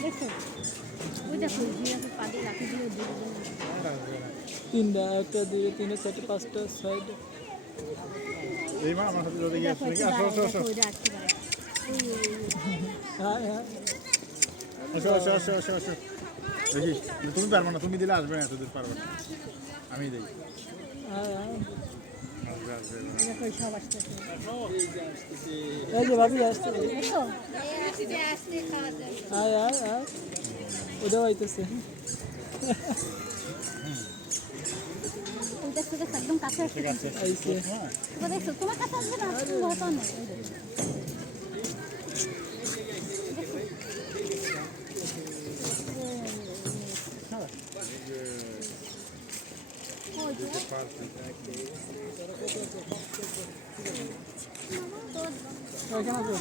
দেখছো ওই দেখো জিরাফে পা দিয়ে লাঠি দিয়ে দূরে তিনটা একটা দুইটা তিনটা চারটে পাঁচটা সাইড এই মা আমার হাতে ধরে গিয়েছে নাকি আসো আসো আসো ওইটা আটকে দাঁড়ায় হ্যাঁ হ্যাঁ আসো আসো আসো আসো আসো দেখি তুমি পারবে না তুমি দিলে আসবে না এতদূর পারবে না আমি দিই হ্যাঁ হ্যাঁ আসবে আসবে দেখো সব আসতেছে এই যে ভাবি আসছে দেখো আয় আয় আয় ওটাও আইতেছে ওইটা থেকে একদম কাছে আসছে আইছে তো দেখছো তোমার কাছে আসবে না তুমি হতো না এখানে তো